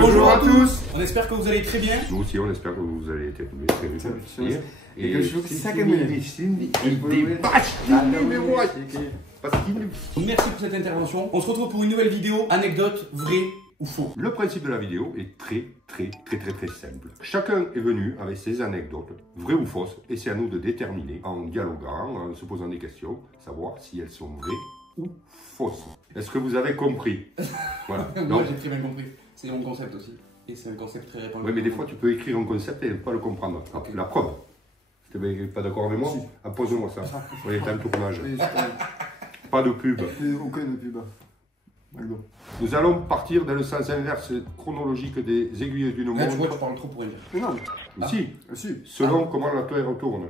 Bonjour à tous. On espère que vous allez très bien. Nous aussi, on espère que vous allez très bien. Et Merci pour cette intervention. On se retrouve pour une nouvelle vidéo. Anecdote, vrai ou faux. Le principe de la vidéo est très simple. Chacun est venu avec ses anecdotes, vraies ou fausses, et c'est à nous de déterminer, en dialoguant, en se posant des questions, savoir si elles sont vraies ou fausses. Est-ce que vous avez compris? Voilà. Moi j'ai très bien compris. C'est mon concept aussi. Et c'est un concept très répandu. Oui, mais des fois tu peux écrire un concept et ne pas le comprendre. Okay. La preuve. Tu n'es pas d'accord avec moi? Si. Ah, pose-moi ça. Oui, t'as un tournage. Pas de pub. Aucune pub. Nous allons partir dans le sens inverse chronologique des aiguilles d'une montre. Tu vois, tu parles trop pour rien. Non. Si. Selon comment la Terre tourne.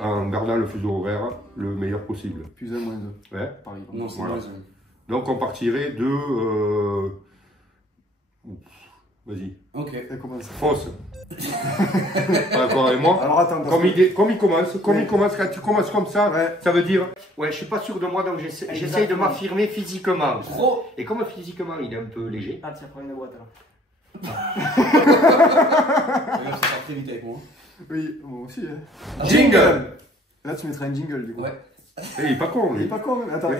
En gardant le fuseau horaire le meilleur possible. Plus 1, moins 2. Ouais. Par exemple. Non, c'est moins 1. Donc on partirait de... Vas-y. Ok. Fausse. Pas d'accord avec moi. Alors attends, comme il commence, quand tu commences comme ça, ça veut dire... Ouais, je suis pas sûr de moi, donc j'essaye de m'affirmer physiquement. Gros. Et comme physiquement il est un peu léger. Ah, tiens, prends une boîte alors. Ça va très vite avec moi. Oui, moi aussi. Hein. Jingle. Là, tu mettras un jingle du coup. Ouais. Il est pas con, lui. Il est pas con, même. Attends.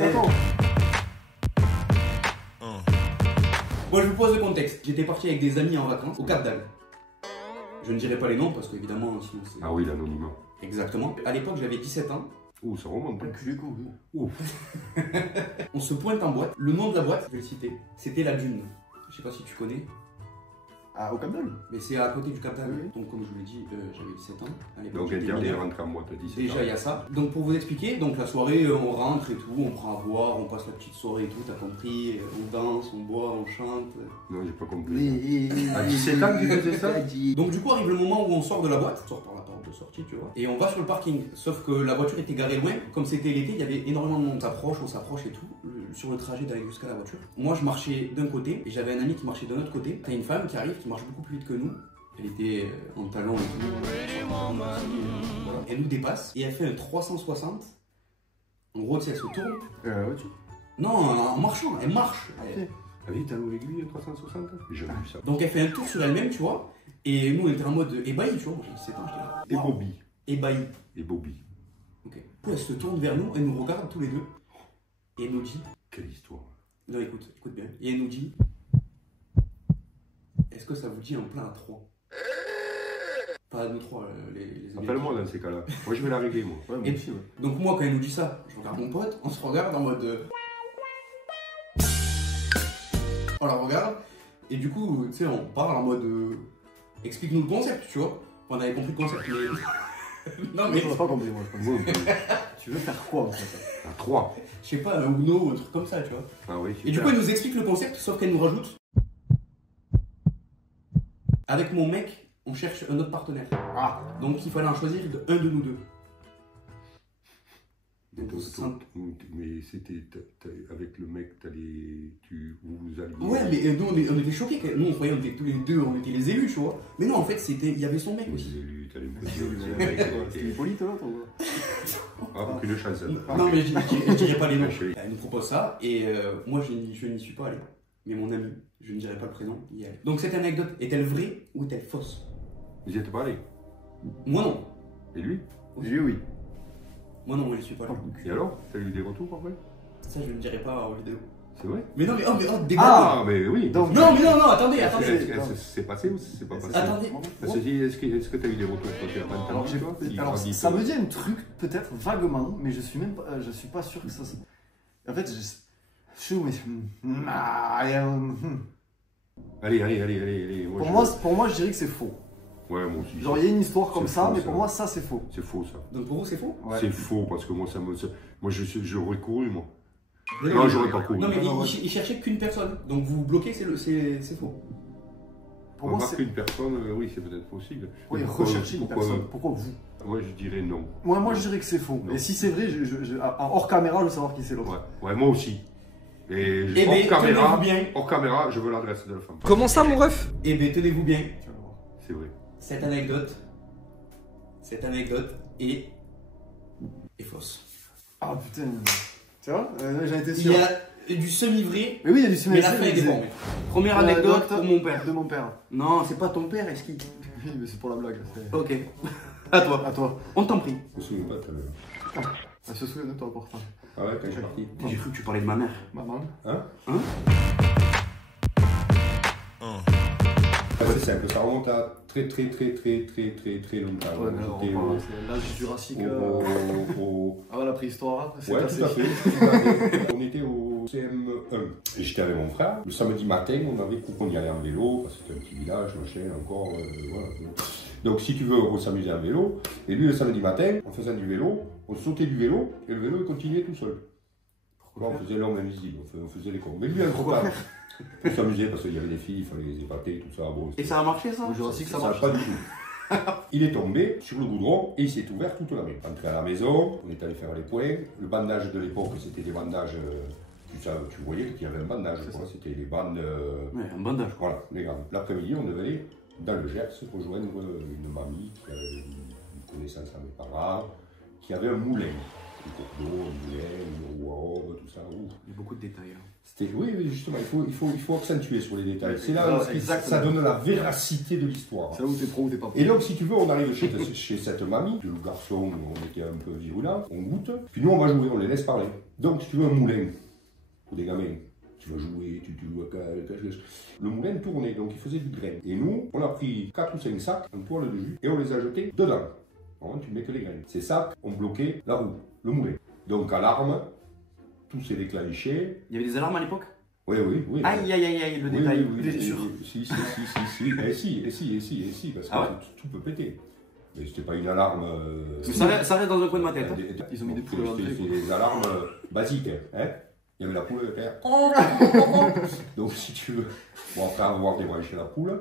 Bon, je vous pose le contexte. J'étais parti avec des amis en vacances au Cap d'Agde. Je ne dirai pas les noms parce qu'évidemment, sinon c'est... Ah oui, l'anonymat. Exactement. À l'époque, j'avais 17 ans. Ouh, ça remonte. Culé con, oui. Ouf. On se pointe en boîte. Le nom de la boîte, je vais le citer, c'était La Dune. Je sais pas si tu connais. Ah, au Cap d'Agde? Mais c'est à côté du Cap d'Agde. Oui. Donc, comme je vous l'ai dit, j'avais 17 ans. À l'époque, Donc j'étais interdit de mineur. rentrer en boîte à 17 ans. Déjà, il y a ça. Donc, pour vous expliquer, donc la soirée, on rentre et tout, on prend à boire, on passe la petite soirée et tout, t'as compris. On danse, on boit, on chante. Non, j'ai pas compris. À 17 ans, tu faisais ça? Donc, du coup, arrive le moment où on sort de la boîte, on sort par la porte de sortie, tu vois, et on va sur le parking. Sauf que la voiture était garée loin. Comme c'était l'été, il y avait énormément de monde. On s'approche et tout, sur le trajet d'aller jusqu'à la voiture. Moi, je marchais d'un côté et j'avais un ami qui marchait de l'autre côté. T'as une femme qui arrive, qui marche beaucoup plus vite que nous. Elle était en talons et tout. Voilà. Elle nous dépasse et elle fait un 360. En gros, tu sais, elle se tourne. Voiture. Non, en marchant, elle marche. Ah oui, t'as loué l'aiguille 360? J'ai vu ça. Donc elle fait un tour sur elle-même, tu vois. Et nous, on était en mode ébahi, tu vois. Moi, j'ai 17 ans, j'étais là. Et Bobby. Ébahi. Et Bobby. Ok. Du coup, elle se tourne vers nous, elle nous regarde tous les deux. Et elle nous dit... Quelle histoire. Non, écoute bien. Et elle nous dit... Est-ce que ça vous dit un plein à 3? Pas à nous trois, les Appelle-moi dans ces cas-là. Moi, je vais la régler, moi. Ouais, moi aussi, ouais. Donc moi, quand elle nous dit ça, je regarde mon pote, on se regarde en mode... On la regarde, et du coup, tu sais, on parle en mode... Explique-nous le concept, tu vois. On avait compris le concept, mais... non, mais... Je pas compris, moi, je pense. Tu veux faire quoi, en fait? À 3. Je sais pas, un Uno ou un truc comme ça, tu vois. Ah oui, super. Et du coup, elle nous explique le concept, sauf qu'elle nous rajoute... Avec mon mec, on cherche un autre partenaire. Ah. Donc il fallait en choisir un de nous deux. Mais c'était avec le mec, vous alliez... Ouais, mais nous on était choqués. Nous on croyait qu'on était tous les deux, on était les élus, tu vois. Mais non, en fait, il y avait son mec aussi. Les élus, t'as les C'était poli, toi, Ah, aucune chance. Non, mais je dirais pas les noms. Elle nous propose ça, et moi je n'y suis pas allé. Mais mon ami, je ne dirai pas le prénom, y est allé. Donc cette anecdote, est-elle vraie ou est-elle fausse? Vous y êtes pas allé? Moi non. Et lui? Lui, oui. Moi non, je ne suis pas allé. Et alors? T'as eu des retours après? Ça, je ne dirai pas en vidéo. C'est vrai? Mais non, mais dégoûte. Ah, mais oui. Donc, non, attendez. C'est passé ou c'est pas passé? Attendez. Est-ce que tu as eu des retours? Alors, ça me dit un truc, peut-être vaguement, mais je suis pas sûr que ça. En fait, Allez. Pour moi, je dirais que c'est faux. Ouais, moi aussi. Genre, il y a une histoire comme ça, faux, mais ça. pour moi, ça, c'est faux. C'est faux, ça. Donc pour vous, c'est faux? Ouais. C'est faux, parce que moi, j'aurais couru, moi. Non, j'aurais pas couru. Non, mais il cherchait qu'une personne. Donc vous bloquez, c'est faux. Pour moi, c'est une personne, oui, c'est peut-être possible. Oui, rechercher une personne. Pourquoi vous? Moi, je dirais non. Moi, je dirais que c'est faux. Non. Et si c'est vrai, hors caméra, je veux savoir qui c'est l'autre. Ouais, moi aussi. Et hors caméra, je veux l'adresse de la femme. Comment ça, mon ref? Eh bien, tenez-vous bien. C'est vrai. Cette anecdote est fausse. Ah putain. Tu vois, j'en étais sûr. du semi-vrai. Mais oui, il y a du Mais cinéma. la fin est bon. Première anecdote pour mon père. De mon père. Non, c'est pas ton père, est-ce qu'il. Oui, mais c'est pour la blague. Ok. À toi. À toi. On t'en prie. Je me souviens pas tout à l'heure. Elle se souvient de toi pourtant. Ah ouais, quand je suis parti. J'ai cru que tu parlais de ma mère. Maman. Hein? Hein? C'est simple, ça remonte à très longtemps. Ouais, mais alors, J'étais on parle, c'est l'âge du Jurassique. Avant la préhistoire. C'est Ouais, passé. tout à fait. On était au CM1. Et j'étais avec mon frère. Le samedi matin, on avait coupé, on y allait en vélo, parce que c'était un petit village, machin, encore. Voilà. Donc, si tu veux, on s'amusait en vélo. Et lui, le samedi matin, en faisant du vélo, on sautait du vélo, et le vélo, il continuait tout seul. Bon, on faisait l'homme invisible, on faisait les cons. Mais lui, un copain. On s'amusait parce qu'il y avait des filles, il fallait les épater, tout ça. Bon, Et ça a marché ça? Au Jurassique, ça ça marche. pas du tout. Il est tombé sur le goudron et il s'est ouvert toute la main. Entré à la maison, on est allé faire les points. Le bandage de l'époque, c'était des bandages. Tu voyais qu'il y avait un bandage. C'était les bandes. Ouais, un bandage. Voilà, les gars. L'après-midi, on devait aller dans le Gers rejoindre une mamie qui avait une connaissance à mes parents, qui avait un moulin. Un cours d'eau, un moulin, une roue, tout ça. Ouf. Il y a beaucoup de détails. Hein. Oui, justement, il faut accentuer sur les détails. C'est là Ah, où ça donne la véracité de l'histoire. C'est là où t'es pro ou t'es pas pro. Et donc, si tu veux, on arrive chez cette mamie, le garçon, on était un peu virulent, on goûte, puis nous, on va jouer, on les laisse parler. Donc, si tu veux un moulin, pour des gamins, tu vas jouer, tu vois, le moulin tournait, donc il faisait du grain. Et nous, on a pris 4 ou 5 sacs en toile de jus, et on les a jetés dedans. Bon, tu mets que les grains. Ces sacs ont bloqué la roue, le moulin. Donc, alarme, tout s'est déclenché. Il y avait des alarmes à l'époque? Oui. Aïe, le Oui, détail. oui, T'es sûr? Si. Parce que Ah ouais? tout peut péter. Mais c'était pas une alarme. Ça reste dans un coin de ma tête. Hein. Ils ont mis des poules à l'entrée, C'était des alarmes basiques. Hein. Il y avait la poule qui était. Donc, si tu veux. Bon, après avoir débranché la poule,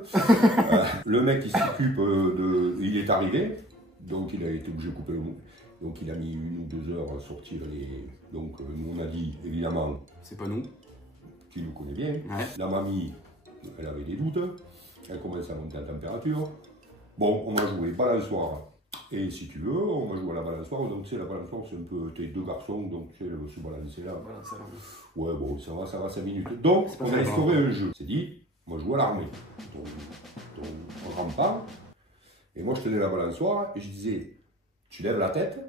le mec qui s'occupe de. Il est arrivé, donc il a été obligé de couper le mou. Donc, il a mis 1 ou 2 heures à sortir les. Donc, nous, on a dit, évidemment. C'est pas nous. Qui nous connaît bien. Ouais. La mamie, elle avait des doutes. Elle commence à monter en température. Bon, on va jouer balançoire. Et si tu veux, on va jouer à la balançoire. Donc, tu sais, la balançoire, c'est un peu tes 2 garçons. Donc, tu sais, se balancer là. Voilà, ça va. Ouais, bon, ça va 5 minutes. Donc, on a instauré un jeu. C'est dit, on va jouer à l'armée. Donc, on rentre pas. Et moi, je tenais la balançoire et je disais, tu lèves la tête.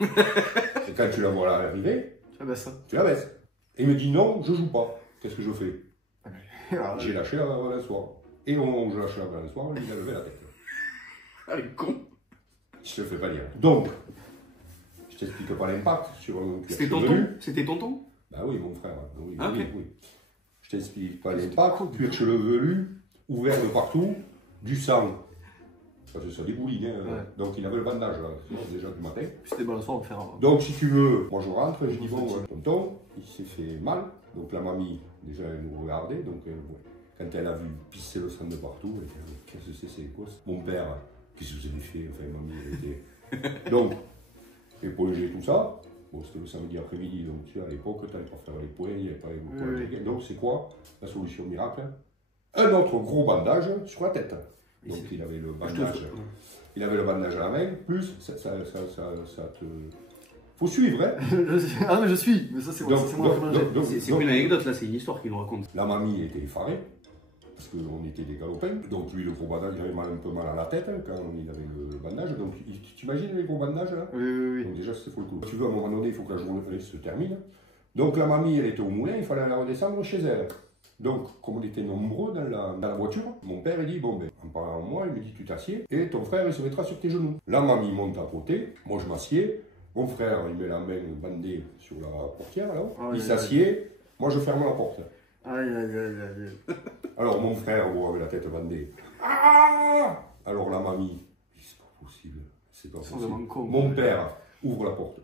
Et quand tu la vois arriver, Ah ben ça. tu la baisses. Et il me dit non, je joue pas. Qu'est-ce que je fais? Ah, J'ai lâché la balançoire. Et au moment où je lâche la balançoire, il a levé la tête. Ah, le con. Je te le fais pas dire. Donc, je t'explique pas l'impact sur un cuir C'était chevelu. tonton? C'était tonton? Bah oui, mon frère. Oui, Ah, oui, ok. oui. Je t'explique pas l'impact. Cuir chevelu, ouvert de partout, du sang. Parce que ça débouline. Hein. Ouais. Donc, il avait le bandage là, déjà du matin. Puis c'était balançoire, on le fait avant. Donc, si tu veux, moi je rentre, je dis bon, tonton, il s'est fait mal. Donc, la mamie, déjà, elle nous regardait. Donc, quand elle a vu pisser le sang de partout, elle dit qu'est-ce que c'est quoi? Mon père, qu'est-ce que vous avez fait? Enfin, mamie, elle était. Donc, épongé tout ça. Bon, c'était le samedi après-midi, donc tu sais, à l'époque, tu n'allais pas faire les points, il n'y avait pas les points. Oui. Donc, c'est quoi la solution miracle? Un autre gros bandage sur la tête. Donc, il avait le bandage. Il avait le bandage à la main, plus ça te. Faut suivre, hein. Ah mais je suis, mais ça c'est moi, c'est moi qui mange. C'est pas une anecdote là, c'est une histoire qu'il nous raconte. La mamie était effarée, parce qu'on était des galopins. Donc lui, le gros bandage, il avait un peu mal à la tête hein, quand il avait le bandage. Donc tu t'imagines les gros bandages là? Oui. Donc déjà, c'était faut le coup. Tu veux, à un moment donné, il faut que la journée se termine. Donc la mamie, elle était au moulin, il fallait la redescendre chez elle. Donc, comme on était nombreux dans la voiture, mon père, il dit, bon, ben, en parlant à moi, il me dit, tu t'assieds, et ton frère, il se mettra sur tes genoux. La mamie monte à côté, moi je m'assieds, mon frère, il met la main bandée sur la portière, là, il s'assied, moi je ferme la porte. Aïe. Alors mon frère, bon, avec la tête bandée, ah! Alors la mamie, c'est pas possible, c'est pas possible. Mon père ouvre la porte.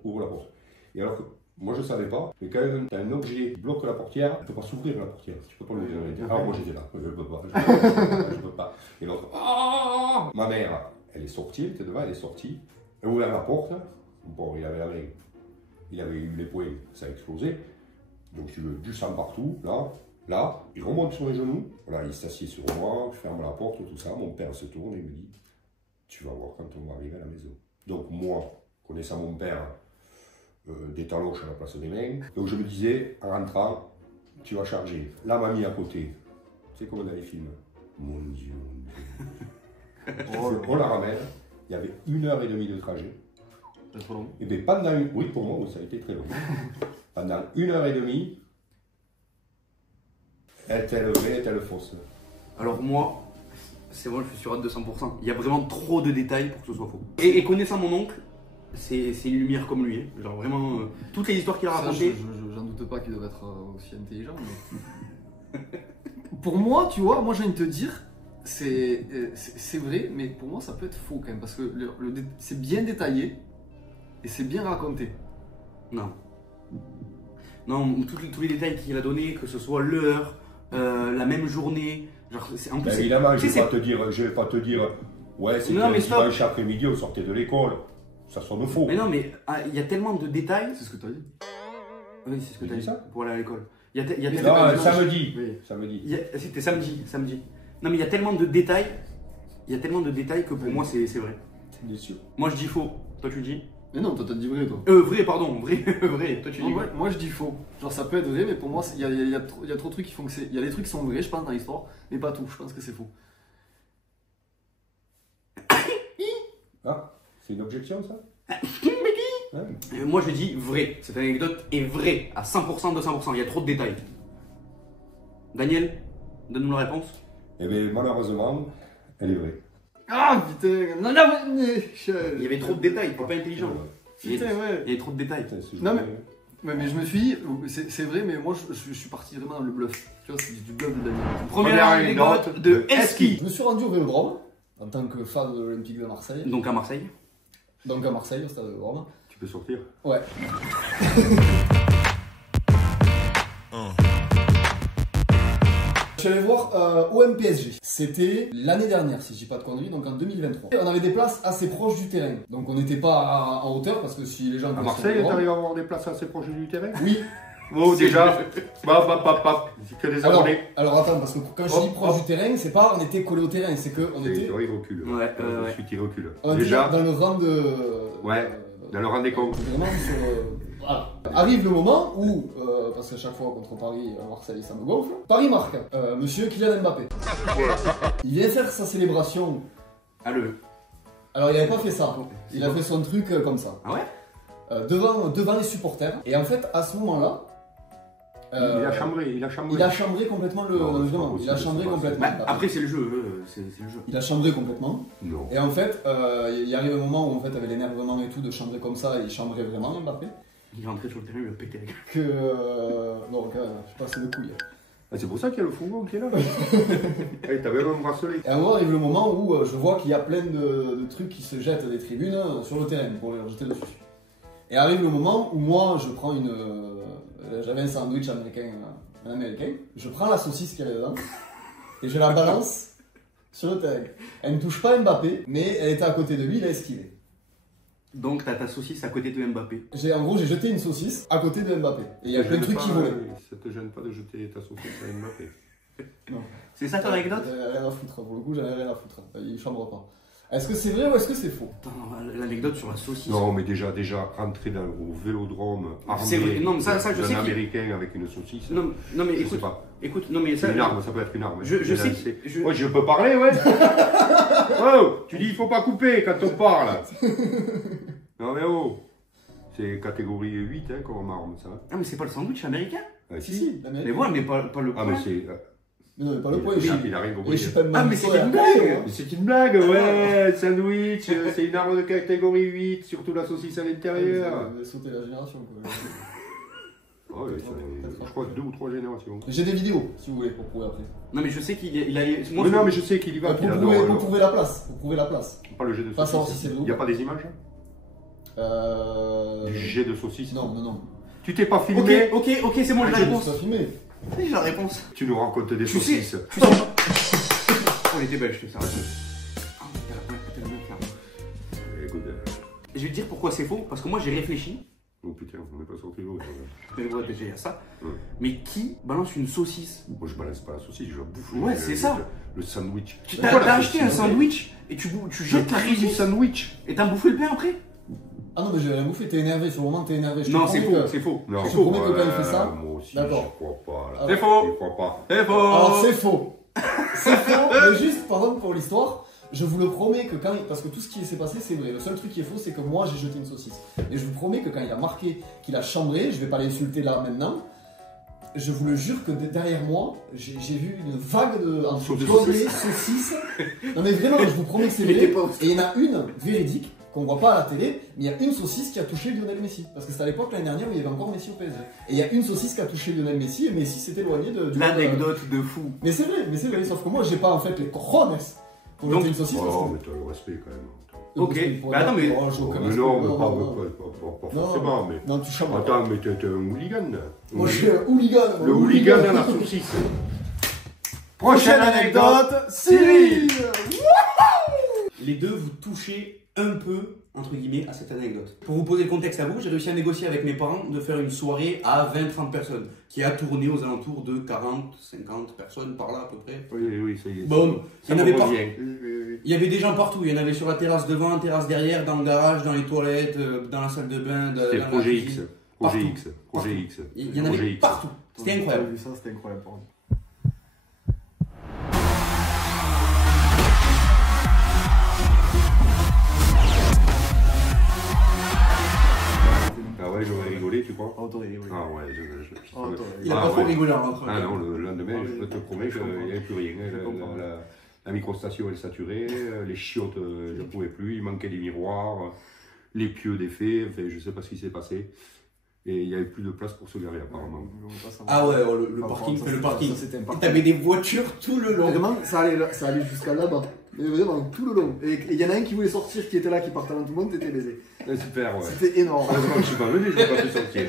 Et alors que, moi je savais pas, mais quand tu as un objet qui bloque la portière, tu ne peux pas s'ouvrir la portière, tu peux pas l'ouvrir. Alors moi j'étais là, je peux pas. Et l'autre, ah! Ma mère, elle est sortie, elle était devant, elle est sortie, elle a ouvert la porte, bon, il avait la main, il avait eu les poings, ça a explosé, donc tu veux du sang partout, là, il remonte sur les genoux, voilà, il s'assied sur moi, je ferme la porte, tout ça, mon père se tourne et me dit, tu vas voir quand on va arriver à la maison. Donc moi, connaissant mon père, des taloches à la place des mains. Donc je me disais, en rentrant, tu vas charger la mamie à côté. C'est comme dans les films. Mon Dieu, mon Dieu. On la ramène. Il y avait 1h30 de trajet. C'est trop long. Et bien pendant une... Oui, pour moi, ça a été très long. Pendant 1h30, est-elle vraie, est-elle fausse? Alors moi, c'est bon, je suis sûr à 200%. Il y a vraiment trop de détails pour que ce soit faux. Et connaissant mon oncle, c'est une lumière comme lui. Hein. Genre vraiment, toutes les histoires qu'il a racontées. J'en doute pas qu'il doit être aussi intelligent. Mais... pour moi, tu vois, moi j'ai envie de te dire, c'est vrai, mais pour moi ça peut être faux quand même. Parce que c'est bien détaillé et c'est bien raconté. Non. Non, tous les détails qu'il a donnés, que ce soit l'heure, la même journée. Genre, en plus, évidemment, je vais pas te dire, ouais, c'est un dimanche après-midi, on sortait de l'école. Ça sonne faux. Mais non, mais il y a tellement de détails. C'est ce que tu as dit. Oui, c'est ce que tu as dit ça pour aller à l'école. Il y a non, samedi. Oui. Samedi. C'était samedi. Non, mais il y a tellement de détails. Il y a tellement de détails que pour moi, c'est vrai. Bien sûr. Moi, je dis faux. Toi, tu dis Mais non, toi t'as dit vrai, toi. Vrai, pardon. Vrai. Toi, tu dis vrai. Moi je dis faux. Genre ça peut être vrai, mais pour moi, il y a trop de trucs qui font que c'est. Il y a des trucs qui sont vrais, je pense, dans l'histoire, mais pas tout. Je pense que c'est faux. Ah, c'est une objection, ça? Moi, je dis vrai. Cette anecdote est vraie à 100%, 200%. Il y a trop de détails. Daniel, donne-nous la réponse. Eh bien, malheureusement, elle est vraie. Ah putain, non, Il y avait trop de détails, t'es pas intelligent. Putain, ouais. Il y avait trop de détails. Non, mais je me suis dit, c'est vrai, mais moi je suis parti vraiment dans le bluff. Tu vois, c'est du bluff de Daniel. Première anecdote de Eski. Je me suis rendu au Vélodrome en tant que fan de l'Olympique de Marseille. Donc à Marseille. Donc à Marseille, au stade de Vélodrome. Tu peux sortir? Ouais. Je suis allé voir OM PSG. C'était l'année dernière, si je dis pas de conneries, donc en 2023. On avait des places assez proches du terrain. Donc on n'était pas en hauteur parce que si les gens... À Marseille, t'arrives à avoir des places assez proches du terrain? Oui. Oh, déjà. C'est que des abonnés. Alors attends, parce que quand je dis proche du terrain, c'est pas on était collé au terrain, c'est qu'on était... Il recule. Ouais. Ensuite, il recule. Déjà dans le rang de... Ouais, dans le rang des cons. Vraiment sur... Voilà. Arrive le moment où, parce qu'à chaque fois contre Paris, à Marseille, ça me gonfle, Paris marque, monsieur Kylian Mbappé. Il vient faire sa célébration. Alors il avait pas fait ça, il a fait son truc comme ça. Ah ouais devant les supporters. Et en fait, à ce moment-là... il a chambré complètement le... Non, il a chambré complètement. Après, c'est le jeu. Il a chambré complètement. Non. Et en fait, il arrive un moment où, en fait, avec l'énervement et tout, de chambrer comme ça, il chambrait vraiment Mbappé. Il est rentré sur le terrain, il a pété la gueule. Non, je sais pas, c'est le couille. Ah, c'est pour ça qu'il y a le fourgon qui est là. Hey, t'avais un bracelet. Et à un moment arrive le moment où je vois qu'il y a plein de trucs qui se jettent des tribunes sur le terrain pour les jeter dessus. Et arrive le moment où moi je prends une... J'avais un sandwich américain, je prends la saucisse qu'il y avait dedans et je la balance sur le terrain. Elle ne touche pas Mbappé, mais elle était à côté de lui, il a esquivé. Donc t'as ta saucisse à côté de Mbappé. En gros, j'ai jeté une saucisse à côté de Mbappé. Et il y a plein de trucs qui volaient. Ça te gêne pas de jeter ta saucisse à Mbappé? Non. C'est ça ton anecdote? J'en ai rien à foutre, pour le coup, j'en ai rien à foutre. Il chambre pas. Est-ce que c'est vrai ou est-ce que c'est faux? Attends, l'anecdote sur la saucisse. Non, mais déjà rentrer au Vélodrome armé c'est vrai. Non, mais ça je sais. Un Américain avec une saucisse. Non, mais je écoute. sais pas. Écoute, non mais ça. C'est une arme, ça peut être une arme. Je sais. Ouais, je peux parler, ouais. Oh, tu dis il faut pas couper quand on parle. Non mais oh, c'est catégorie 8 hein, comme arme ça. Ah mais c'est pas le sandwich américain? Si, mais voilà, mais pas le point. Ah mais c'est... Mais non, mais pas le point. Il arrive au Et je suis pas de Ah mais c'est une blague. C'est une blague, ouais. Sandwich, c'est une arme de catégorie 8, surtout la saucisse à l'intérieur. Vous avez sauté la génération quoi. Oh, je crois 2 ou 3 générations. J'ai des vidéos si vous voulez pour prouver après. Non mais je sais qu'il a... Moi, non mais je sais qu'il y va. Pour prouver la place. Pour prouver la place. Pas le jet de Pas savoir si saucisse. c'est vrai ou Il n'y a pas des images? Du jet de saucisse? Non. Tu t'es pas filmé? Ok, c'est bon, j'ai la réponse. Tu t'as filmé. J'ai la réponse. Tu nous racontes des saucisses. Tu sais. Oh, elle était belle, je te sers. Écoute. Je vais te dire pourquoi c'est faux, parce que moi j'ai réfléchi. Oh putain, on n'est pas sorti l'autre. Mais ouais, déjà il y a ça. Ouais. Mais qui balance une saucisse? Moi je balance pas la saucisse, je la bouffe. Ouais, c'est ça. Le sandwich. T'as acheté un sandwich et tu jettes la saucisse saucisse sandwich. et t'as bouffé le pain après? Ah non, mais je vais la bouffer, t'es énervé, sur le moment t'es énervé. Je te Non, c'est promets faux, que- c'est faux. Non, Je te promets que quand il fait ça, moi aussi, d'accord. je crois pas. Là. Ah, C'est faux. Je crois pas. C'est faux. Alors c'est faux. C'est faux, mais juste, pardon pour l'histoire, je vous le promets que quand parce que tout ce qui s'est passé c'est vrai. Le seul truc qui est faux c'est que moi j'ai jeté une saucisse. Et je vous promets que quand il a marqué qu'il a chambré, je vais pas l'insulter là maintenant. Je vous le jure que derrière moi, j'ai vu une vague de entre gobelet, saucisses. Non mais vraiment, je vous promets que c'est vrai. Et il y en a une véridique qu'on voit pas à la télé, mais il y a une saucisse qui a touché Lionel Messi. Parce que c'était à l'époque l'année dernière où il y avait encore Messi au PSG. Et il y a une saucisse qui a touché Lionel Messi et Messi s'est éloigné du. L'anecdote de fou. Mais c'est vrai, sauf que moi j'ai pas en fait les cojones pour Donc- jeter une saucisse parce Oh, que. mais t'as le respect quand même. Ok, bah attends, mais- Oh, j'ai aucun Mais respect. non, mais Non, pas non. forcément, mais. Non, tu chambres. Attends, mais t'es un hooligan. Moi je suis un hooligan. Le hooligan à la saucisse. Prochaine anecdote, Cyril. Les deux, vous touchez un peu, entre guillemets, à cette anecdote. Pour vous poser le contexte à vous, j'ai réussi à négocier avec mes parents de faire une soirée à 20-30 personnes, qui a tourné aux alentours de 40-50 personnes par là à peu près. Oui, ça y est. Bon, ça il y en me avait pas. revient. Il y avait des gens partout, il y en avait sur la terrasse devant, la terrasse derrière, dans le garage, dans les toilettes, dans la salle de bain, C'était dans la Projet cuisine. X. Projet Partout. X. Projet X. Il y en avait Projet X. partout. C'était incroyable. J'ai vu ça, c'était incroyable. par contre. Ah ouais, j'aurais rigolé, tu crois? Oh, t'aurais rigolé. Ah ouais, Oh, t'aurais Il a Ah pas trop ouais. rigolé en rentrant. Ah non, le lendemain, Ah, je oui. te promets Je qu'il comprends. n'y avait plus rien. Je comprends. La microstation, elle saturait, les chiottes, je ne pouvais plus, il manquait des miroirs, les pieux défaits, enfin, je ne sais pas ce qui s'est passé. Et il n'y avait plus de place pour se garer, apparemment. Ah ouais, oh, le Ah, parking, ça, le parking. ça, c'était un Et parking. t'avais des voitures tout le long. Vraiment, ça allait jusqu'à là-bas. Mais vraiment, tout le long. Et il y en a un qui voulait sortir, qui était là, qui partait dans tout le monde, t'étais baisé. Super, ouais. C'était énorme. Heureusement que je suis pas venu, je n'ai pas pu sortir.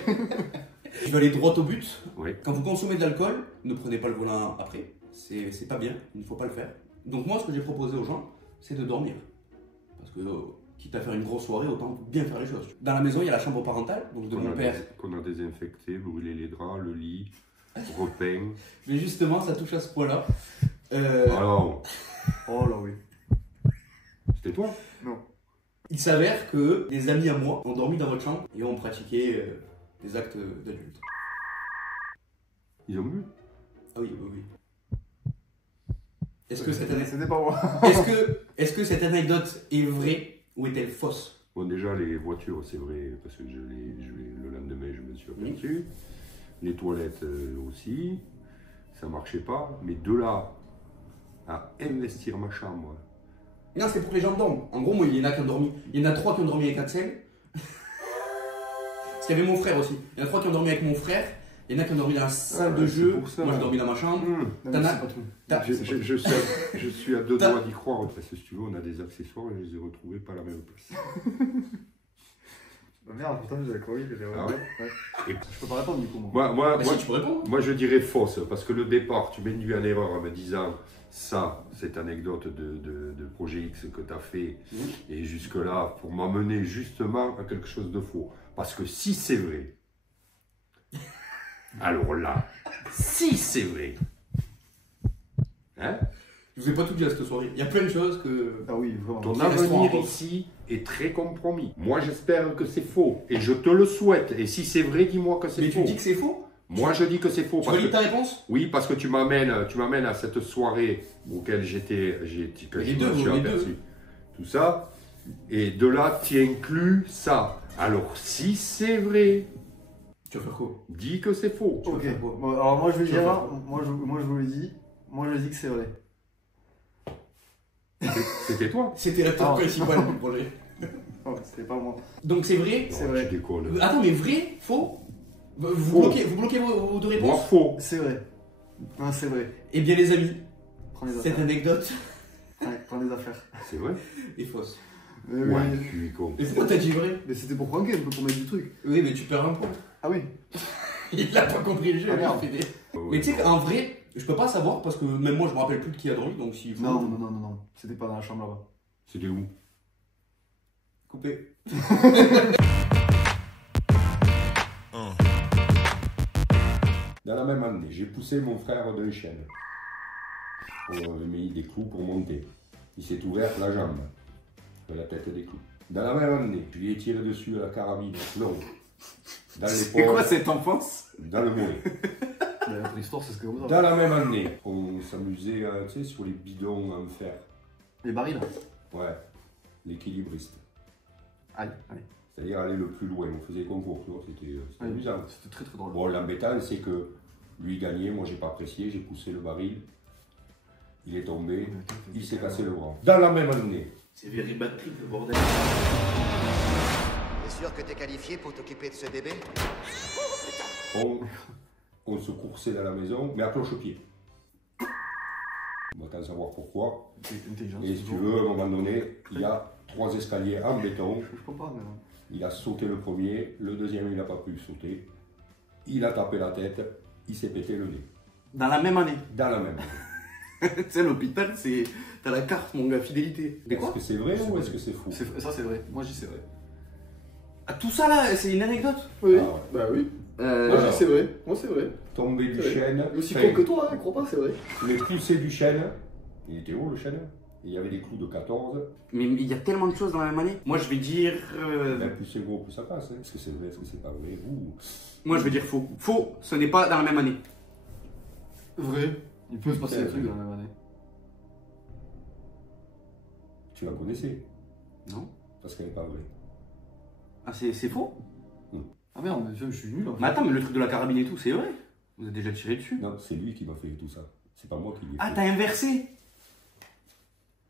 Je vais aller droit au but. Oui. Quand vous consommez de l'alcool, ne prenez pas le volant après. C'est pas bien, il ne faut pas le faire. Donc moi, ce que j'ai proposé aux gens, c'est de dormir. Parce que, quitte à faire une grosse soirée, autant bien faire les choses. Dans la maison, il y a la chambre parentale, donc de mon père. Qu'on a désinfecté, brûlé les draps, le lit, repeint. Mais justement, ça touche à ce point-là. Alors, Oh là oui. c'était toi? Il s'avère que des amis à moi ont dormi dans votre chambre et ont pratiqué des actes d'adultes. Ils ont bu? Ah oui, oui, oui. Est-ce que cette anecdote... C'était pas moi. Est-ce que cette anecdote est vraie ou est-elle fausse? Bon, déjà, les voitures, c'est vrai, parce que le lendemain, je me suis aperçu. Les toilettes aussi, ça marchait pas. Mais de là à investir ma chambre. Non, c'est pour que les gens dorment. En gros, moi, il y en a qui ont dormi. Il y en a 3 qui ont dormi avec Axel. Parce qu'il y avait mon frère aussi. Il y en a 3 qui ont dormi avec mon frère. Il y en a qui ont dormi dans la salle de c'est jeu. pour ça. Moi, j'ai dormi dans ma chambre. T'en as- t'as- Je suis à deux T'as- doigts d'y croire, parce que si tu veux, on a des accessoires et je les ai retrouvés pas à la même place. Merde, putain, j'avais quoi, oui, Ah ouais? Et- Je peux pas répondre du coup, moi. Bah, si, tu peux répondre. Moi, je dirais fausse, parce que le départ, tu m'induis en erreur en me disant ça, cette anecdote de Projet X que tu as fait, et jusque-là, pour m'amener justement à quelque chose de faux. Parce que si c'est vrai, alors là, si c'est vrai, hein, Je vous ai pas tout dit à cette soirée. Il y a plein de choses que. Ah oui, vraiment. ton Qui resteront avenir en pause. ici est très compromis. Moi, j'espère que c'est faux, et je te le souhaite. Et si c'est vrai, dis-moi que c'est Mais faux. tu dis que c'est faux? Moi, je dis que c'est faux. Tu parce valides que- ta réponse? Oui, parce que tu m'amènes à cette soirée auquel que Les je deux, me suis les deux. aperçu. Tout ça. Et de là, tu inclus ça. Alors, si c'est vrai, Tu vas faire quoi? dis que c'est faux. Ok, faire quoi? bon, alors moi je vais Tu vas dire, faire quoi? moi je vous le dis, moi je dis que c'est vrai. C'était toi. C'était la Ah. tête principale du projet. Oh, c'était pas moi. Donc c'est vrai? C'est Non, vrai. Tu déconnes. Attends, mais vrai? Faux? Vous Faux. bloquez vos deux Moi, réponses? faux. C'est vrai. Non, c'est vrai. Eh bien, les amis, Prends les cette affaires. anecdote Ouais, prends les affaires. C'est vrai. est fausse. Mais, Ouais, mais- je suis con. Et pourquoi t'as dit vrai? mais c'était pour pranker, un peu pour mettre du truc. Oui, mais tu perds un point. Ah oui. Il a pas compris le jeu, Ah, lui, merde. il fait des- Ouais, Mais tu sais non. qu'en vrai, je peux pas savoir parce que même moi je me rappelle plus de qui a dormi, donc s'il faut. Non, non, non, non, non. C'était pas dans la chambre là-bas. C'était où? Couper. Dans la même année, j'ai poussé mon frère d'un chêne. On avait mis des clous pour monter. Il s'est ouvert la jambe, la tête des clous. Dans la même année, je lui ai tiré dessus à la carabine. Non. Dans C'est l'épaule. quoi cette enfance? Dans le mollet. L'histoire, c'est ce que vous Dans la même année, on s'amusait tu sais, sur les bidons en fer. Les barils. Ouais, l'équilibriste. Aïe, aïe. C'est-à-dire aller le plus loin. On faisait des concours, tu vois, c'était amusant. C'était très très drôle. Bon, l'embêtant, c'est que lui gagnait, moi j'ai pas apprécié, j'ai poussé le baril. Il est tombé, il s'est cassé le bras. Dans la même année. C'est very bad trip le bordel. T'es sûr que t'es qualifié pour t'occuper de ce bébé? On se coursait dans la maison, mais à cloche-pied. On va t'en savoir pourquoi. Et si tu veux, à un moment donné, il y a 3 escaliers en béton. Je peux pas, mais... Il a sauté le premier, le deuxième, il n'a pas pu sauter. Il a tapé la tête, il s'est pété le nez. Dans la même année. Dans la même année. Tu sais, l'hôpital, c'est. T'as la carte, mon gars, fidélité. Mais Est-ce quoi? que c'est vrai ou est-ce que c'est faux? Ça, c'est vrai. Moi, je dis c'est vrai. Ah, tout ça là, c'est une anecdote? Oui, Ah ouais. bah oui. Moi, Alors. je dis c'est vrai. Moi, c'est vrai. Tombé du C'est vrai. chêne. Aussi Enfin, con que toi, hein, crois pas, c'est vrai. les poussées du chêne. Il était haut le chêne. Il y avait des clous de 14. Mais il y a tellement de choses dans la même année. Moi, je vais dire. Ben, plus c'est gros, plus ça passe. Hein. Est-ce que c'est vrai, est-ce que c'est pas vrai? Moi, je vais dire faux. Faux, ce n'est pas dans la même année. Vrai. Il peut se passer C'est des trucs vrai. dans la même année. Tu la connaissais Non. parce qu'elle n'est pas vraie. Ah, c'est faux? Ah merde, je suis nul. En fait. Mais attends, mais le truc de la carabine et tout, c'est vrai? Vous avez déjà tiré dessus? Non, c'est lui qui m'a fait tout ça. C'est pas moi qui l'ai Ah, fait. t'as inversé?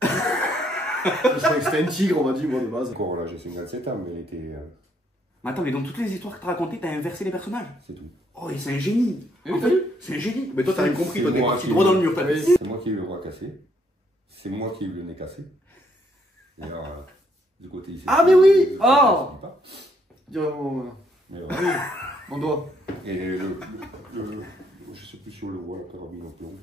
Je savais que c'était un tigre, on m'a dit, moi, de base. Encore là, j'ai 57 ans, mais elle était. Mais attends, mais dans toutes les histoires que t'as racontées, t'as inversé les personnages? C'est tout. Oh, et c'est un génie! Oui, En t'as fait, vu? c'est un génie! Mais toi, t'as rien compris, C'est toi, t'es moi parti qui- droit dans le mur, t'as Oui. dit. C'est moi qui ai eu le bras cassé. C'est moi qui ai eu le nez cassé. Et alors, du côté ici. Ah, mais oui! je Oh! sais pas. Dirais mon, Mais voilà. mon doigt. Et je sais plus si on le voit, la carabine en plomb.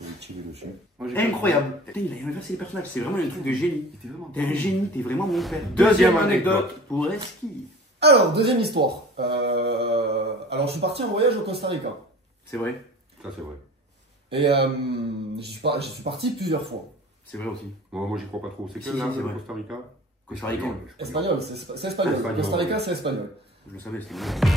On est tiré dessus. Moi, j'ai Incroyable! Putain, il a inversé les personnages, c'est vraiment un truc de génie. Il était vraiment. T'es un génie, t'es vraiment mon père. Deuxième anecdote. pour Eski. Alors, deuxième histoire. Alors, je suis parti en voyage au Costa Rica. C'est vrai, Ça, c'est vrai. Et j'y suis parti plusieurs fois. c'est vrai aussi. Moi, j'y crois pas trop. C'est Si, quelle si, langue, c'est le vrai. Costa Rica? Costa Rica. Espagnol, c'est espagnol. Espagnol. Costa Rica, c'est espagnol. Je le savais, c'est vrai.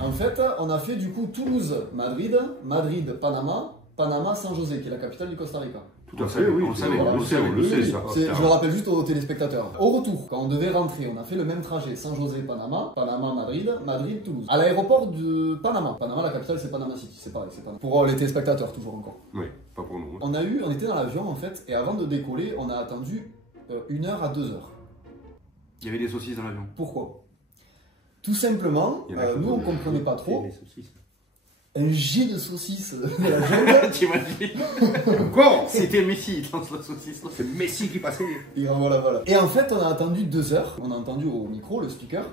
En fait, on a fait du coup Toulouse-Madrid, Madrid-Panama, Panama-San José, qui est la capitale du Costa Rica. Tout à fait, oui. on le savait, on le sait, on le Oui, sait, oui, ça. je le rappelle juste aux téléspectateurs. Au retour, quand on devait rentrer, on a fait le même trajet San José, Panama, Panama-Madrid, Madrid-Toulouse. À l'aéroport de Panama. Panama, la capitale, c'est Panama City, c'est pareil, c'est Panama. Pour les téléspectateurs, toujours encore. Oui, pas pour nous. hein. On était dans l'avion en fait, et avant de décoller, on a attendu 1 heure à 2 heures. Il y avait des saucisses dans l'avion. Pourquoi? Tout simplement, Il y en a qui nous on veulent comprenait pas trop. les saucisses. Un jet de saucisses de la jungle. T'imagines? Encore C'était Messi, il lance la saucisse. C'est Messi qui passait. Et voilà. Et en fait, on a attendu 2 heures. On a entendu au micro le speaker,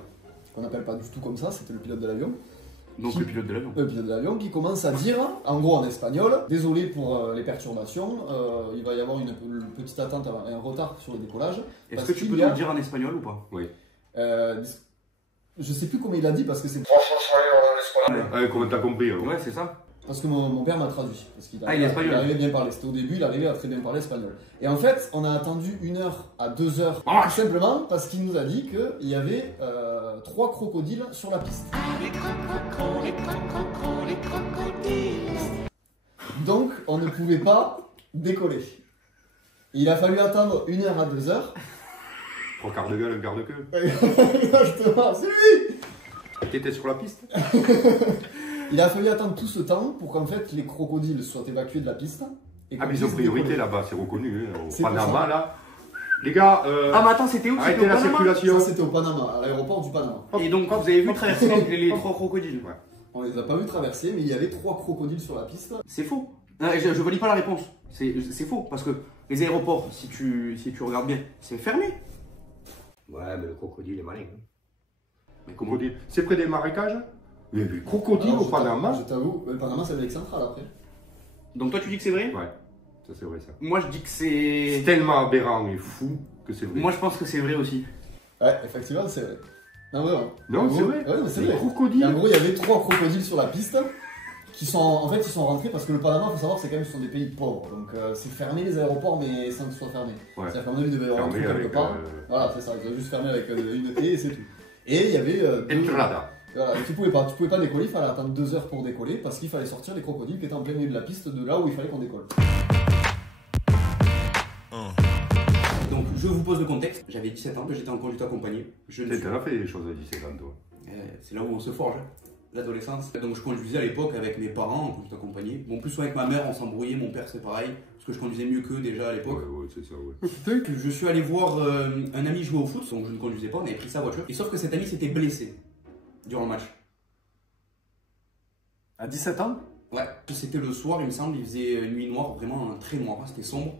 qu'on appelle pas du tout comme ça, c'était le pilote de l'avion. Donc le pilote de l'avion. Le pilote de l'avion qui commence à dire, en gros en espagnol, désolé pour les perturbations, il va y avoir une petite attente, un retard sur le décollage. Est-ce parce que tu qu'il peux y nous a- le dire en espagnol ou pas? Oui. Je sais plus comment il a dit parce que c'est. Comment t'as compris hein. Ouais, c'est ça. Parce que mon père m'a traduit. Parce qu'il Ah, il est espagnol. arrivait bien parler. C'était au début, il arrivait à très bien parler espagnol. Et en fait, on a attendu 1 heure à 2 heures, Ah. tout simplement parce qu'il nous a dit qu'il y avait 3 crocodiles sur la piste. Donc, on ne pouvait pas décoller. Il a fallu attendre 1 heure à 2 heures. 3 quarts de gueule, un quart de queue. Exactement, c'est lui. T'étais sur la piste? Il a fallu attendre tout ce temps pour qu'en fait les crocodiles soient évacués de la piste. Et Ah, qu'on mais ils ont puisse priorité décoller. là-bas, c'est reconnu. Hein. Au C'est pour Panama, ça. là. Les gars, Ah, mais attends, c'était où? C'était arrêtez au la Panama? circulation. Ça c'était au Panama, à l'aéroport du Panama. Et donc, vous avez vu traverser les 3 crocodiles? Ouais. On les a pas vus traverser, mais il y avait 3 crocodiles sur la piste. C'est faux. Je valide pas la réponse. C'est faux. Parce que les aéroports, si tu regardes bien, c'est fermé. Ouais, mais le crocodile est malin. hein. Mais comment? Crocodile. C'est près des marécages? Il y avait des crocodiles Alors, au Panama? Je t'avoue, le Panama c'est le Lake Central après. Donc toi, tu dis que c'est vrai? Ouais, ça c'est vrai ça. Moi, je dis que C'est c'est. tellement aberrant et fou que c'est vrai. Moi, je pense que c'est vrai aussi. Ouais, effectivement, c'est vrai. Non, vraiment. Non, En c'est gros- vrai. Ouais, mais c'est Des vrai. crocodiles. Et en gros, il y avait 3 crocodiles sur la piste. qui sont, en fait, ils sont rentrés parce que le Panama, il faut savoir, c'est quand même, ce sont des pays pauvres. Donc, c'est fermé les aéroports, mais sans que ce soit fermé. Ouais. C'est-à-dire qu'à mon avis, il devait y avoir un Fermé truc quelque avec, part. Voilà, c'est ça, ils ont juste fermé avec une haie et c'est tout. Et il y avait Entrada. voilà, et tu pouvais pas décoller, il fallait attendre 2 heures pour décoller parce qu'il fallait sortir les crocodiles qui étaient en plein milieu de la piste de là où il fallait qu'on décolle. Donc je vous pose le contexte, j'avais 17 ans, j'étais en conduite accompagnée. Je ne suis- T'as fait des choses à 17 ans, toi. C'est là où on se forge, hein, l'adolescence. Donc je conduisais à l'époque avec mes parents en conduite accompagnée. Bon, plus souvent avec ma mère, on s'embrouillait, mon père c'est pareil, parce que je conduisais mieux qu'eux déjà à l'époque. Ouais, c'est ça, ouais. Donc je suis allé voir un ami jouer au foot, donc je ne conduisais pas, on avait pris sa voiture. Et sauf que cet ami s'était blessé durant le match. À 17 ans? Ouais, c'était le soir, il me semble, il faisait une nuit noire, vraiment très noir, hein, c'était sombre.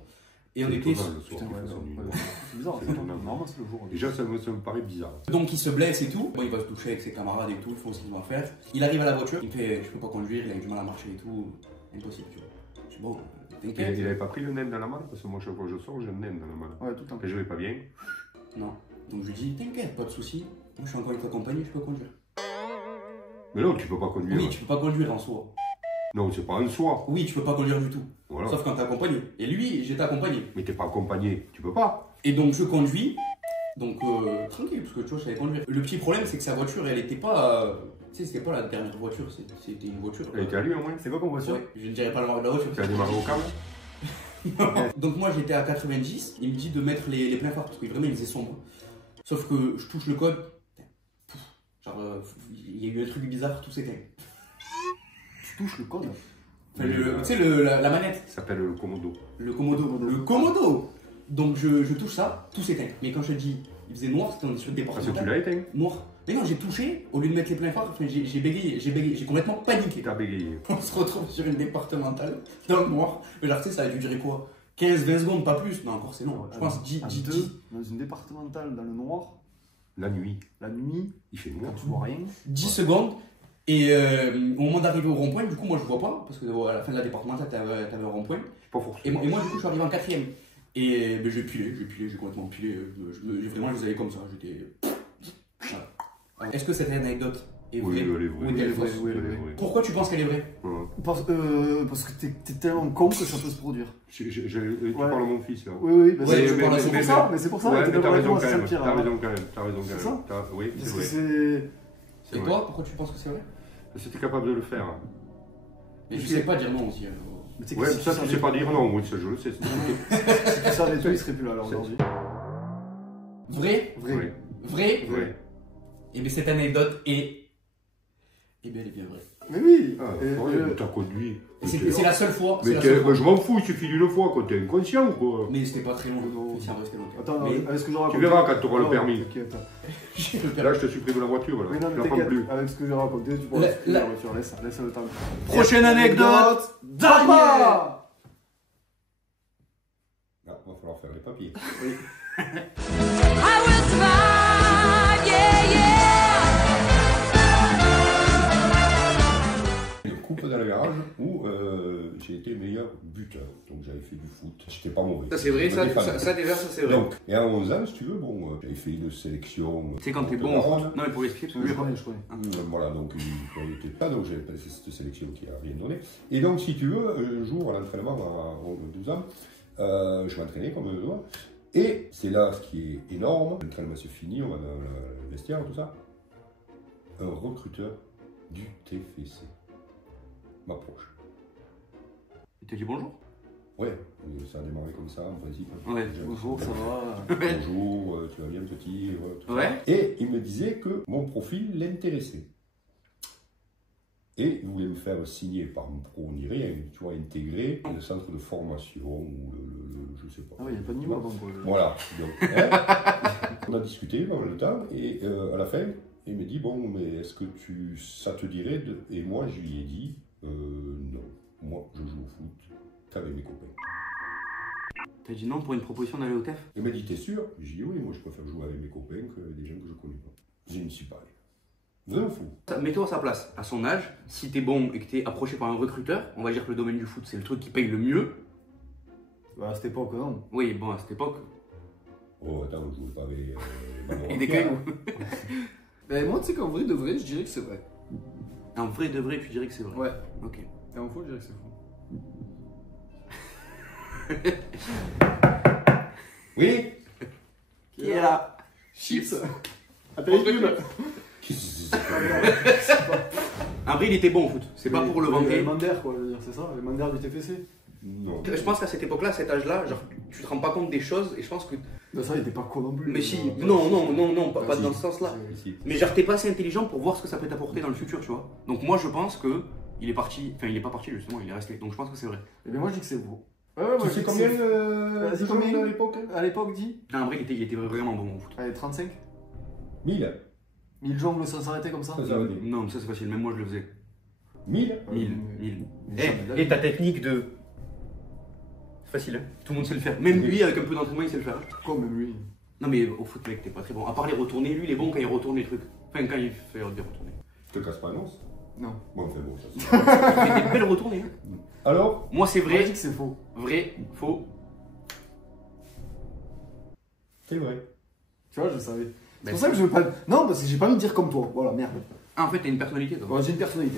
Et on était. Putain, c'est bizarre, C'est étonnant. normalement c'est le jour. Déjà, ça me paraît bizarre. Donc il se blesse et tout. Bon, il va se doucher avec ses camarades et tout, ils font ce qu'ils vont faire. Il arrive à la voiture, il me fait je peux pas conduire, il a du mal à marcher et tout. Impossible, tu vois. Je dis bon, t'inquiète. Il avait pas pris le naine dans la malle? Parce que moi, chaque fois que je sors, j'ai le naine dans la malle. Ouais, tout le temps. Et je vais pas bien. Non. Donc je lui dis t'inquiète, pas de soucis. Moi je suis encore une compagnie, je peux conduire. Mais non, tu peux pas conduire. Oui, tu peux pas conduire en soi. Non, c'est pas un soi. Oui, tu peux pas conduire du tout. Voilà. Sauf quand t'es accompagné. Et lui, j'étais accompagné. Mais t'es pas accompagné, tu peux pas. Et donc je conduis, donc tranquille, parce que tu vois, je savais conduire. Le petit problème, c'est que sa voiture, elle était pas. Tu sais, c'était pas la dernière voiture, c'était une voiture. Elle était à lui au moins. C'est quoi comme voiture? Ouais, je ne dirais pas le marque de la voiture. Tu as démarré au câble? Donc moi j'étais à 90, il me dit de mettre les pleins phares parce que vraiment il faisait sombre. Sauf que je touche le code, genre il y a eu un truc bizarre, tout s'éteint. Tu touches le code? Enfin, tu sais la manette, Ça s'appelle le Komodo. le Komodo. Le Komodo. Donc je touche ça, tout s'éteint. Mais quand je te dis il faisait noir, c'était sur le Parce que tu départemental. l'as éteint. Noir. Mais non, j'ai touché, au lieu de mettre les pleins phares, enfin, j'ai bégayé, j'ai complètement paniqué. T'as bégayé. On se retrouve sur une départementale, dans le noir. Mais là, tu sais, ça a dû durer quoi 15-20 secondes, pas plus. Non, encore c'est long. Je pense 10. Dans une départementale dans le noir, La nuit, la nuit, il fait noir. quand tu vois rien. 10 secondes. Et au moment d'arriver au rond-point, du coup, moi je vois pas, parce que à la fin de la départementale, t'avais un rond-point. C'est pas forcé. Et moi, du coup, je suis arrivé en 4ème. Et ben, j'ai complètement pilé. Vraiment, je les avais comme ça. J'étais. Voilà. Alors, est-ce que cette anecdote est vraie? Oui, elle est vraie. Ou est-elle fausse? Oui, Elle est vraie. Pourquoi tu penses qu'elle est vraie? Ouais. Parce que t'es tellement con que ça peut se produire. Tu parles à mon fils là. Oui, Ouais, c'est je parle à son pour ça, mais c'est pour ça. Ouais, t'es mais t'as d'accord avec raison moi, quand c'est ça le même. pire, T'as hein. raison quand même. T'as raison C'est quand ça même. Oui, Parce c'est que vrai. c'est. Et toi, pourquoi tu penses que c'est vrai? C'était capable de le faire. Mais je sais pas dire non aussi. Alors. Mais tu sais que Ouais, si ça tu tu sais savais- pas dire non, oui, ça je le sais. Si tu savais tout, il serait plus là alors aujourd'hui. Vrai? Vrai. Vrai? Vrai. Et bien cette anecdote est. Eh bien, elle est bien vraie. Mais oui. Ah, Et, ouais, t'as conduit. Et c'est la seule fois. Mais c'est la seule fois. je m'en fous, il suffit d'une fois, quoi. T'es inconscient ou quoi? Mais c'était pas très long. Non. Tiens, restez long. Attends, Mais avec ce que je raconte. Tu verras quand t'auras le permis. T'inquiète. j'ai le Là, permis. je te supprime la voiture, là. Oui, non, Tu mais la prends t'inquiète. plus. Avec ce que j'ai raconté, tu pourras La- expliquer la- la voiture. Laisse le temps. Prochaine anecdote. Papa. Ah, va falloir faire les papiers. I will survive, yeah, yeah. Une coupe dans le garage où j'ai été meilleur buteur. Donc j'avais fait du foot. J'étais pas mauvais. Ça c'est vrai, Je me défendais. déjà, ça c'est vrai. Donc, et à 11 ans, si tu veux, bon, j'avais fait une sélection. Tu sais, quand t'es de bon en Garonne. foot. Non, mais pour expliquer, parce que Je connais, je connais. Voilà, donc il était pas, donc j'avais passé cette sélection qui a rien donné. Et donc, si tu veux, un jour à l'entraînement à 12 ans, je m'entraînais comme un doigt. Et c'est là ce qui est énorme. L'entraînement se finit, on va dans le vestiaire, tout ça. Un recruteur du TFC m'approche. Il te dit bonjour. Ouais, ça a démarré comme ça, en principe. Ouais, Bonjour, ça va. Bonjour, tu vas bien petit, tout ça. Ouais. Et il me disait que mon profil l'intéressait. Et il voulait me faire signer par un pro, on dirait, tu vois, intégrer le centre de formation ou je sais pas. Ah oui, il n'y a pas de niveau avant quoi. Voilà. Donc, hein, on a discuté dans le temps et à la fin, il me dit bon, mais est-ce que ça te dirait de... Et moi, je lui ai dit non. Moi, je joue au foot qu'avec mes copains. T'as dit non pour une proposition d'aller au TEF? Il m'a dit t'es sûr? J'ai dit oui, moi je préfère jouer avec mes copains que des gens que je connais pas. Je ne suis pas allé. Vrai ou faux? Mets-toi à sa place. À son âge, si t'es bon et que t'es approché par un recruteur, on va dire que le domaine du foot c'est le truc qui paye le mieux. Bah, à cette époque, non. Oui, bon, à cette époque. Oh, attends, on jouait pas avec les ballons Et en des pierre. cailloux. Mais moi, tu sais qu'en vrai, de vrai, je dirais que c'est vrai. En vrai de vrai, tu dirais que c'est vrai. Ouais. Ok. Et en faux, je dirais que c'est faux. Oui. Qui est là? Chips. Appelle les pubs. Après, il était bon au foot. C'est pas pour le vanter. Les mandères, quoi, je veux dire, c'est ça, les mandères du TFC. Non. Je pense qu'à cette époque-là, à cet âge-là, genre, tu te rends pas compte des choses et je pense que. Ben ça, il était pas con non plus. Mais si, non, pas Si. dans ce sens-là. Si. Mais genre, t'es pas assez intelligent pour voir ce que ça peut t'apporter dans le futur, tu vois. Donc, moi, je pense que il est parti. Enfin, il est pas parti justement, il est resté. Donc, je pense que c'est vrai. Eh bien, moi, je dis que c'est faux. Ouais, Tu sais combien de combien à l'époque? À l'époque, dit. Non, en vrai, il était vraiment bon au foot. Allez, 35. 1000. 1000 jongles sans s'arrêter comme ça. Ça veut dire. Non, mais ça, c'est facile. Même moi, je le faisais. 1000. 1000. Et ta technique de. C'est facile, hein. Tout le monde sait le faire. Même lui, avec un peu d'entraînement, il sait le faire. Quoi, même lui. Non, mais au foot, mec, t'es pas très bon. À part les retourner, lui, il est bon quand il retourne les trucs. Enfin, quand il fait des retourner. Je te casse pas l'annonce. Non. Bon, enfin bon, ça Il fait des belles retournées. Hein. Alors, Moi, c'est Moi, je vrai. dis que c'est faux. Vrai, faux. c'est vrai. Tu vois, je savais. C'est Ben, pour ça que je veux pas. Non, parce que j'ai pas envie de dire comme toi. Voilà, merde. Ah, en fait, t'as une personnalité, toi. Bon, j'ai une personnalité.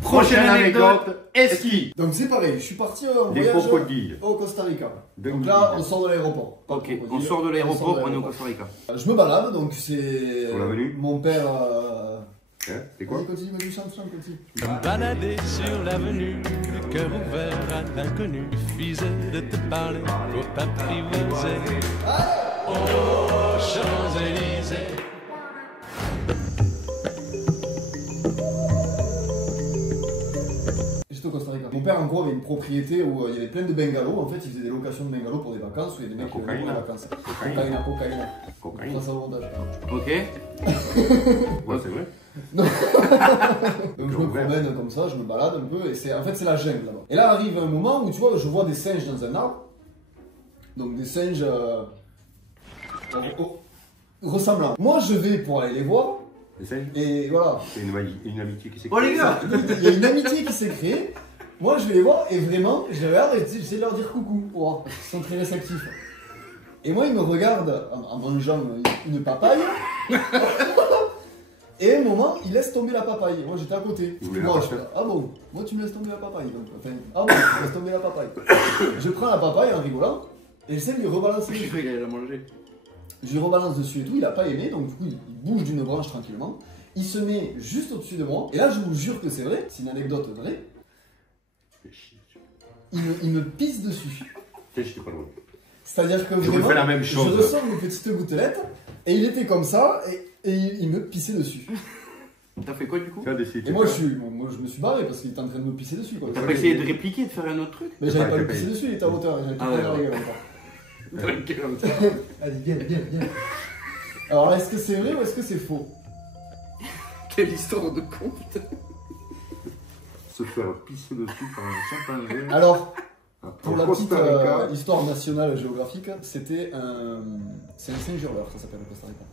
Prochaine anecdote. Esqui. Donc, c'est pareil, je suis parti en Les voyage crocodiles. au Costa Rica. Donc Donc là, on sort de l'aéroport. Pas de Ok, crocodile, on sort de l'aéroport, sort de on est au Costa Rica. Je me balade, donc c'est. Sur l'avenue. Mon père. Hein, c'est quoi? Vas-y, continue, vas-y, chante, continue. Me balader sur l'avenue, le cœur ouvert à l'inconnu, suffisait de te parler pour t'apprivoiser. Oh, Champs-Élysées. J'étais au Costa Rica. Mon père, en gros, avait une propriété où il y avait plein de bungalows. En fait, il faisait des locations de bungalows pour des vacances où il y a des mecs qui venaient cocaïne. pour les vacances. Cocaïne. Cocaïne. Cocaïne. Grâce au montage. Ok. Ouais, c'est vrai. Donc je me promène comme ça, je me balade un peu et c'est en fait c'est la jungle là-bas. Et là arrive un moment où tu vois, je vois des singes dans un arbre. Donc des singes ressemblants. Moi je vais pour aller les voir Essaye. et voilà. C'est une amitié qui s'est Oh les gars. Il y a une amitié qui s'est créée. Moi je vais les voir et vraiment je les regarde et j'essaie de leur dire coucou. Oh, ils sont très réceptifs. Et moi ils me regardent en mangeant une papaye. Et à un moment, il laisse tomber la papaye. Moi, j'étais à côté. Vous voulez Moi, la je fais, ah bon, moi, tu me laisses tomber la papaye. Donc, enfin, ah bon, tu me laisses tomber la papaye. Je prends la papaye en rigolant et j'essaie de lui rebalancer. Je vais aller la manger. Je lui rebalance dessus et tout. Il a pas aimé, donc du coup, il bouge d'une branche tranquillement. Il se met juste au-dessus de moi. Et là, je vous jure que c'est vrai. C'est une anecdote vraie. Il me pisse dessus. Tiens, je t'ai pas loin. C'est-à-dire que Je vraiment, refais la même chose. je ressens une petite gouttelette et il était comme ça et il me pissait dessus. T'as fait quoi du coup? Tu as décidé. Et moi je me suis barré parce qu'il était en train de me pisser dessus quoi. T'as pas essayé de répliquer, de faire un autre truc? Mais j'avais pas Ouais, le pisser dessus, il était à hauteur et j'avais tout Ah ouais, dans la ouais. gueule encore. Tranquille. Allez, viens. Alors est-ce que c'est vrai ou est-ce que c'est faux? Quelle histoire de con, putain. Se faire pisser dessus par un chimpanzé. Alors, Après, pour la au petite Costa Rica. histoire nationale géographique, c'est un singe hurleur, ça s'appelle au Costa Rica.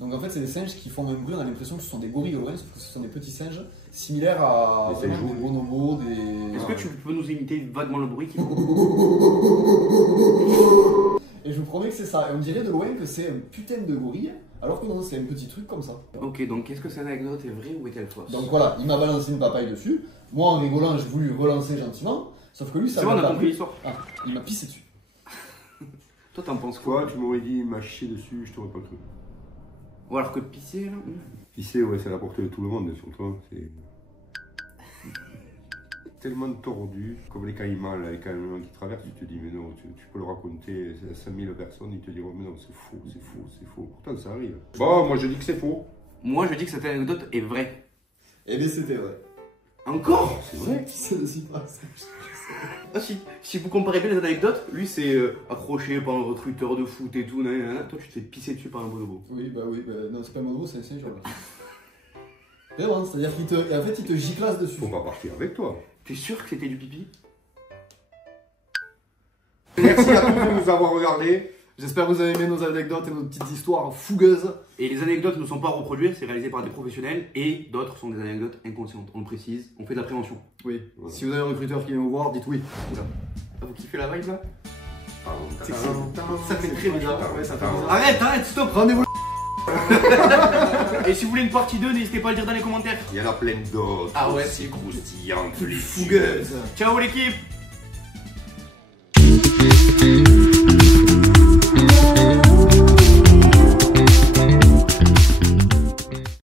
Donc en fait, c'est des singes qui font un bruit, on a l'impression que ce sont des gorilles au loin, sauf que ce sont des petits singes similaires à Des singes vraiment des bonobos, des... Est-ce que tu peux nous imiter vaguement le bruit qu'il faut? Et je vous promets que c'est ça. Et on dirait de loin que c'est un putain de gorille, alors que non, c'est un petit truc comme ça. Ok, donc est-ce que cette anecdote est vraie ou est-elle fausse? Donc voilà, il m'a balancé une papaye dessus. Moi, en rigolant, j'ai voulu relancer gentiment, sauf que lui, ça C'est bon, on m'a a pas compris plu. l'histoire. Ah, il m'a pissé dessus. Toi, t'en penses quoi? Quoi, tu m'aurais dit, il m'a chié dessus, je t'aurais pas cru. Ou alors que pisser, là? Pisser, ouais, c'est à la portée de tout le monde, surtout. C'est tellement tordu, comme les caïmans, là, les caïmans qui traversent, tu te dis, mais non, tu peux le raconter à 5000 personnes, ils te diront, mais non, c'est faux. Pourtant, ça arrive. Bon, moi je dis que c'est faux. Moi, je dis que cette anecdote est vraie. Eh bien, c'était vrai. Encore? C'est vrai. Pissé dessus pas. Ah, si vous comparez bien les anecdotes, lui c'est accroché par un recruteur de foot et tout, nanana. Toi tu te fais pisser dessus par un bonobo. Oui, non, c'est pas un mono, c'est un singe. Mais bon, c'est-à-dire qu'il te, et en fait, il te giclasse dessus. Faut pas partir avec toi. T'es sûr que c'était du pipi? Merci à tous de nous avoir regardés. J'espère que vous avez aimé nos anecdotes et nos petites histoires fougueuses. Et les anecdotes ne sont pas reproduites, c'est réalisé par des professionnels et d'autres sont des anecdotes inconscientes. On le précise, on fait de la prévention. Oui. Ouais. Si vous avez un recruteur qui vient vous voir, dites oui. Ah, vous kiffez la vibe là? Ça fait très bizarre. Ouais, ça fait bizarre. Arrête, stop! Rendez-vous. Et si vous voulez une partie 2, n'hésitez pas à le dire dans les commentaires. Il y en a plein d'autres. Ah ouais, c'est croustillant. Plus fougueuse. Ciao l'équipe.